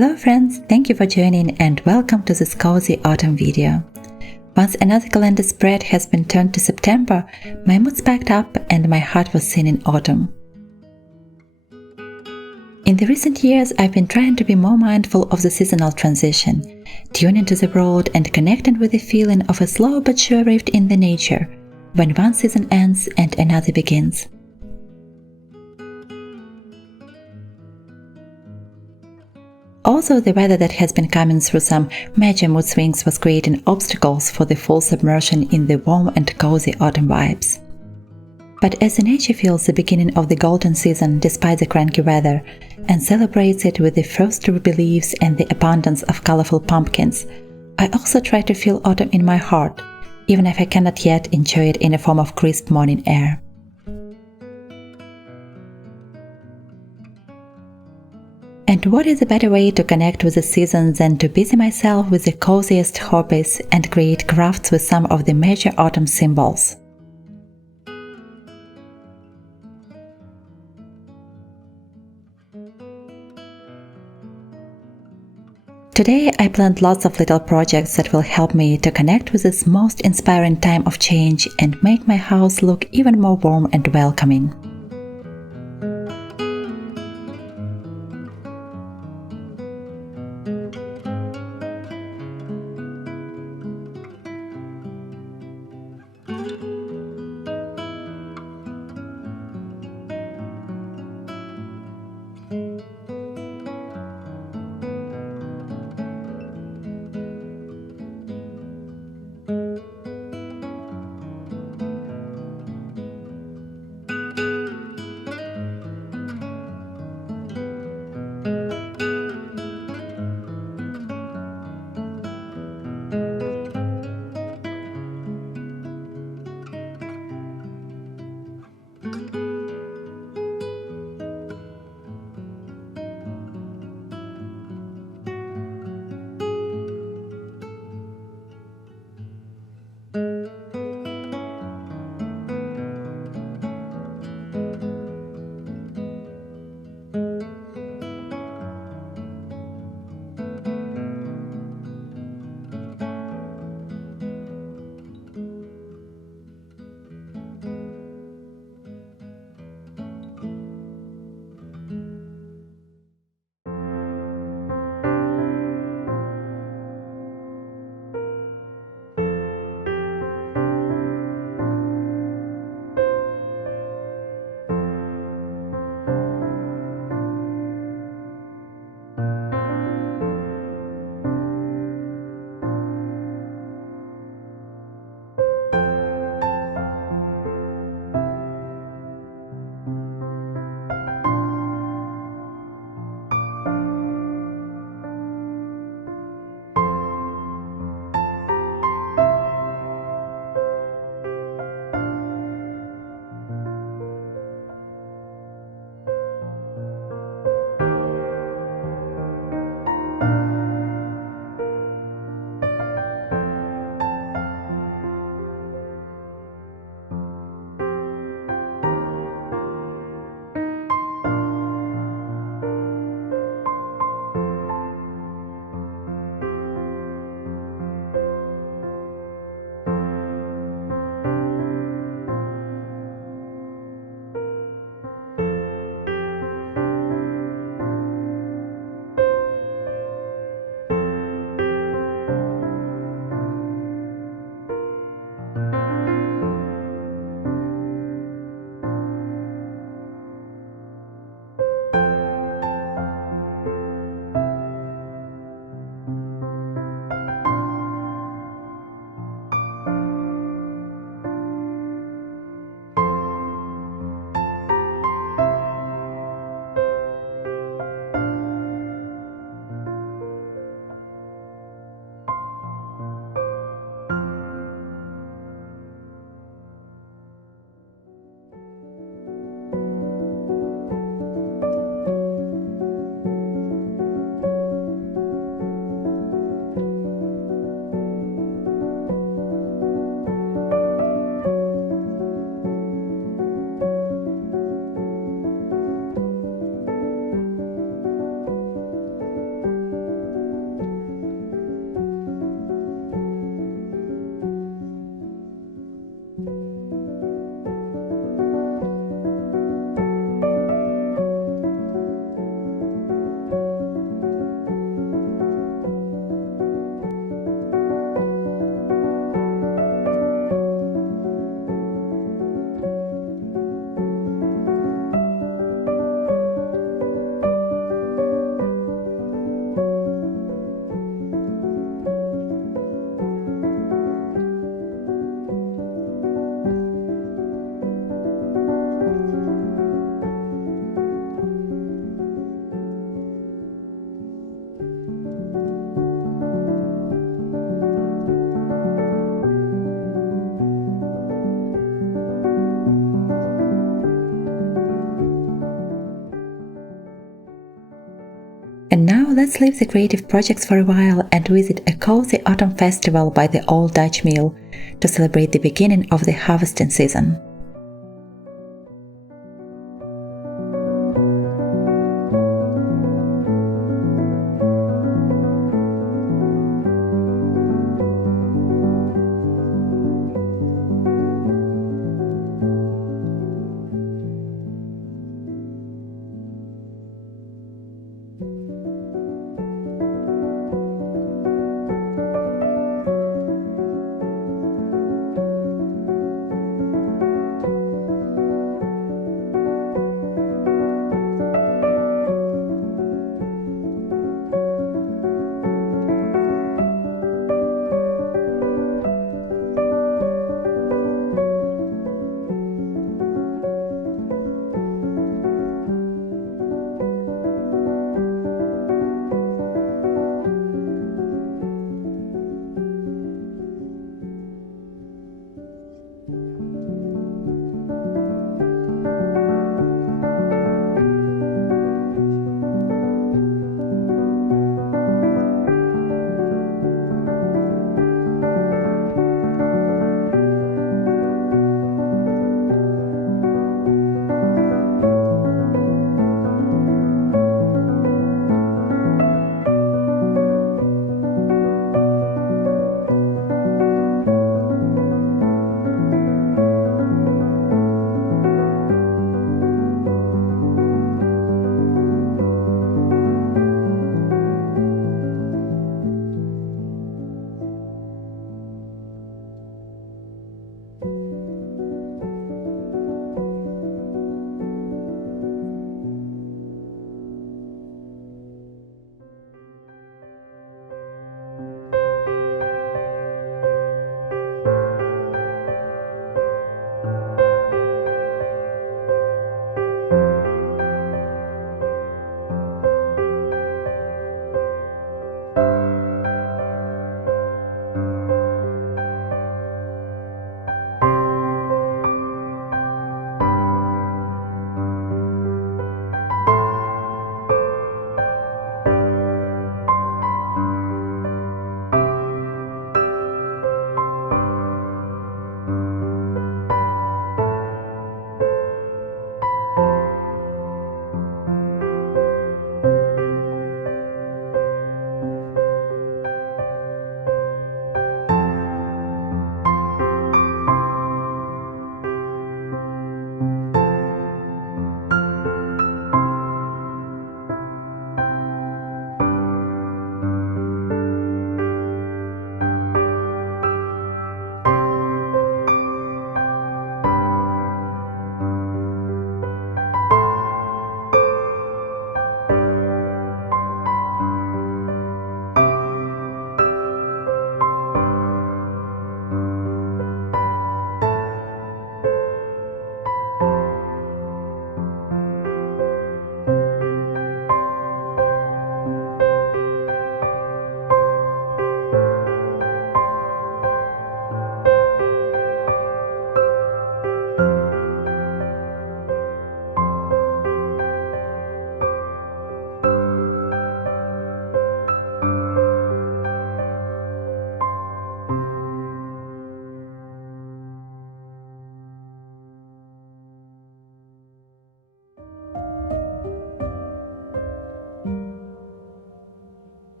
Hello friends, thank you for joining and welcome to this cozy autumn video. Once another calendar spread has been turned to September, my mood spiked up and my heart was singing autumn. In the recent years, I've been trying to be more mindful of the seasonal transition, tuning to the world and connecting with the feeling of a slow but sure rift in the nature, when one season ends and another begins. Also, the weather that has been coming through some major mood swings was creating obstacles for the full submersion in the warm and cozy autumn vibes. But as the nature feels the beginning of the golden season despite the cranky weather, and celebrates it with the first ruby leaves and the abundance of colorful pumpkins, I also try to feel autumn in my heart, even if I cannot yet enjoy it in a form of crisp morning air. And what is a better way to connect with the season than to busy myself with the coziest hobbies and create crafts with some of the major autumn symbols? Today I planned lots of little projects that will help me to connect with this most inspiring time of change and make my house look even more warm and welcoming. let's leave the creative projects for a while and visit a cozy autumn festival by the Old Dutch Mill to celebrate the beginning of the harvesting season.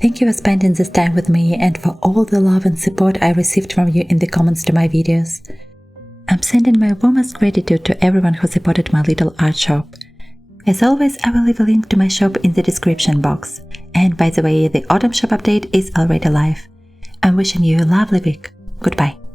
Thank you for spending this time with me and for all the love and support I received from you in the comments to my videos. I'm sending my warmest gratitude to everyone who supported my little art shop. As always, I will leave a link to my shop in the description box. And by the way, the autumn shop update is already live. I'm wishing you a lovely week. Goodbye.